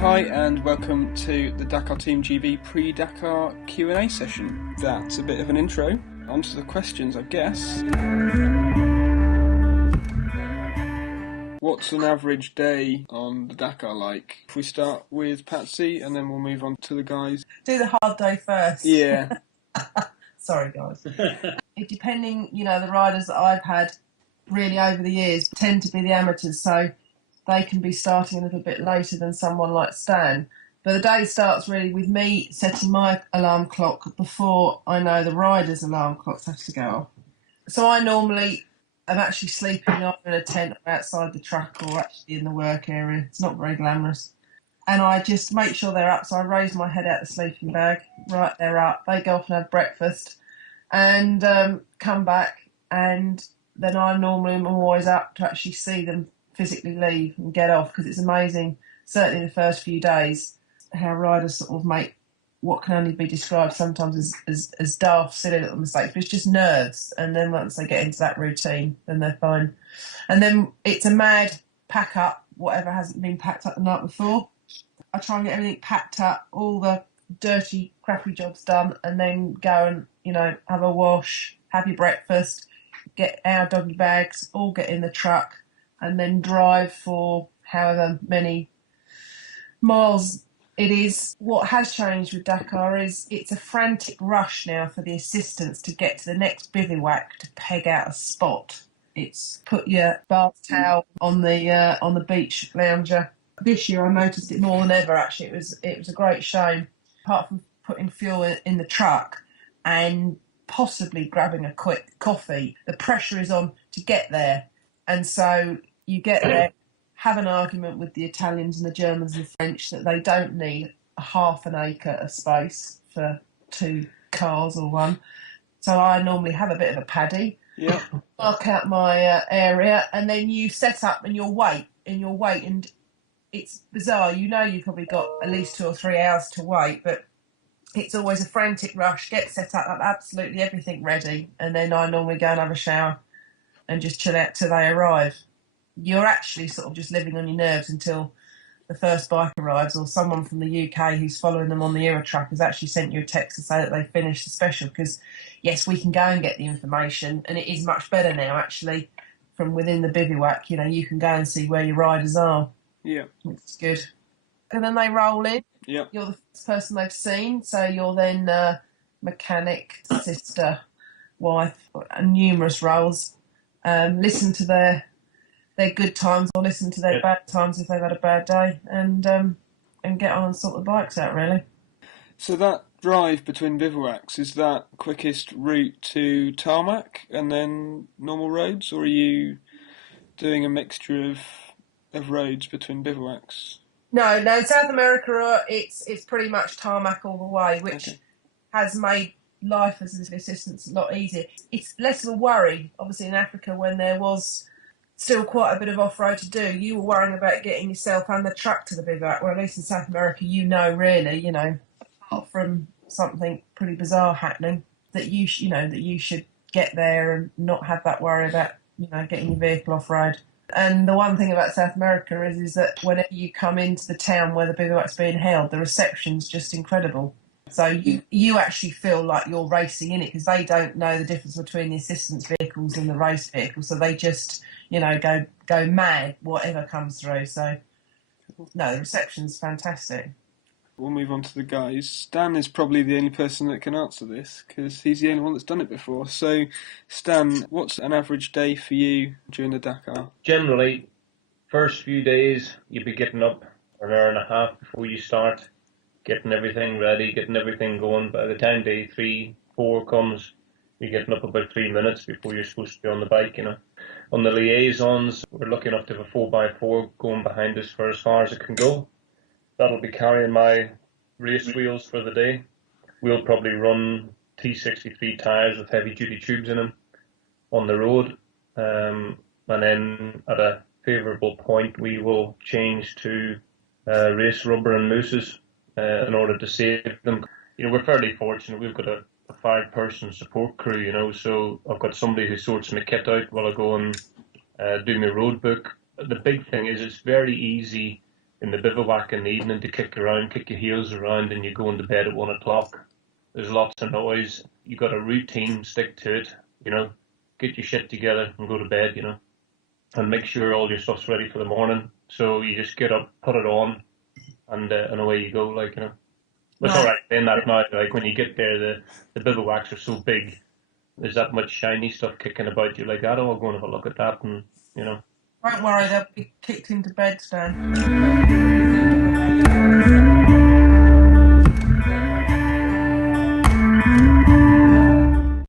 Hi and welcome to the DakarTeamGB Pre-Dakar Q&A session. That's a bit of an intro. On to the questions, I guess. What's an average day on the Dakar like? If we start with Patsy and then we'll move on to the guys. Do the hard day first. Yeah. Sorry, guys. Depending, the riders that I've had really over the years tend to be the amateurs, so they can be starting a little bit later than someone like Stan. But the day starts really with me setting my alarm clock before I know the riders' alarm clocks have to go off. So I normally am actually sleeping either in a tent or outside the track or actually in the work area. It's not very glamorous. And I just make sure they're up. So I raise my head out of the sleeping bag. Right, they're up. They go off and have breakfast and come back. And then I normally am always up to actually see them physically leave and get off, because it's amazing, certainly the first few days, how riders sort of make what can only be described sometimes as daft, silly little mistakes, but it's just nerves. And then once they get into that routine, then they're fine. And then it's a mad pack up, whatever hasn't been packed up the night before. I try and get everything packed up, all the dirty, crappy jobs done, and then go and, have a wash, have your breakfast, get our doggy bags, all get in the truck, and then drive for however many miles it is. What has changed with Dakar is it's a frantic rush now for the assistants to get to the next bivouac to peg out a spot. It's put your bath towel on the beach lounger. This year I noticed it more than ever, actually. It was a great shame. Apart from putting fuel in the truck and possibly grabbing a quick coffee, the pressure is on to get there. And so you get there, have an argument with the Italians and the Germans and the French that they don't need a half an acre of space for 2 cars or one. So I normally have a bit of a paddy, mark out my area, and then you set up and you'll wait. And it's bizarre. You've probably got at least 2 or 3 hours to wait, but it's always a frantic rush. Get set up, have absolutely everything ready, and then I normally go and have a shower and just chill out till they arrive. You're actually sort of just living on your nerves until the first bike arrives, or someone from the UK who's following them on the Eurotrack has actually sent you a text to say that they've finished the special, because, yes, we can go and get the information, and it is much better now, actually, from within the bivouac. You can go and see where your riders are. Yeah. It's good. And then they roll in. Yeah. You're the first person they've seen, so you're then mechanic, sister, wife, and numerous roles. Listen to their good times or listen to their bad times if they've had a bad day, and get on and sort the bikes out, really. So that drive between bivouacs, is that quickest route to tarmac and then normal roads, or are you doing a mixture of roads between bivouacs? No, in South America it's pretty much tarmac all the way, which has made life as an assistant a lot easier. It's less of a worry, obviously, in Africa, when there was still quite a bit of off-road to do. You were worrying about getting yourself and the truck to the bivouac, well, at least in South America, really, apart from something pretty bizarre happening, that you should get there and not have that worry about, getting your vehicle off-road. And the one thing about South America is that whenever you come into the town where the bivouac's being held, the reception's just incredible. So you actually feel like you're racing in it, because they don't know the difference between the assistance vehicles and the race vehicles. So they just, go mad, whatever comes through. So, no, the reception's fantastic. We'll move on to the guys. Stan is probably the only person that can answer this, because he's the only one that's done it before. So, Stan, what's an average day for you during the Dakar? Generally, first few days, you'll be getting up an hour and a half before you start, getting everything ready, getting everything going. By the time day 3, 4 comes, you're getting up about 3 minutes before you're supposed to be on the bike, On the liaisons, we're lucky enough to have a 4x4 going behind us for as far as it can go. That'll be carrying my race wheels for the day. We'll probably run T63 tyres with heavy duty tubes in them on the road. And then at a favourable point, we will change to race rubber and mousses in order to save them. We're fairly fortunate. We've got a 5-person support crew, so I've got somebody who sorts my kit out while I go and do my road book. The big thing is it's very easy in the bivouac in the evening to kick around, kick your heels around, and you go into bed at 1 o'clock. There's lots of noise. You got a routine, stick to it, you know, get your shit together and go to bed, you know, and make sure all your stuff's ready for the morning. So you just get up, put it on, and away you go, like, you know. But it's all right then that now, like, when you get there, the bivouacs are so big, there's that much shiny stuff kicking about. You're like, I don't want to go and have a look at that, and, you know. Don't worry, they'll be kicked into bed, Stan.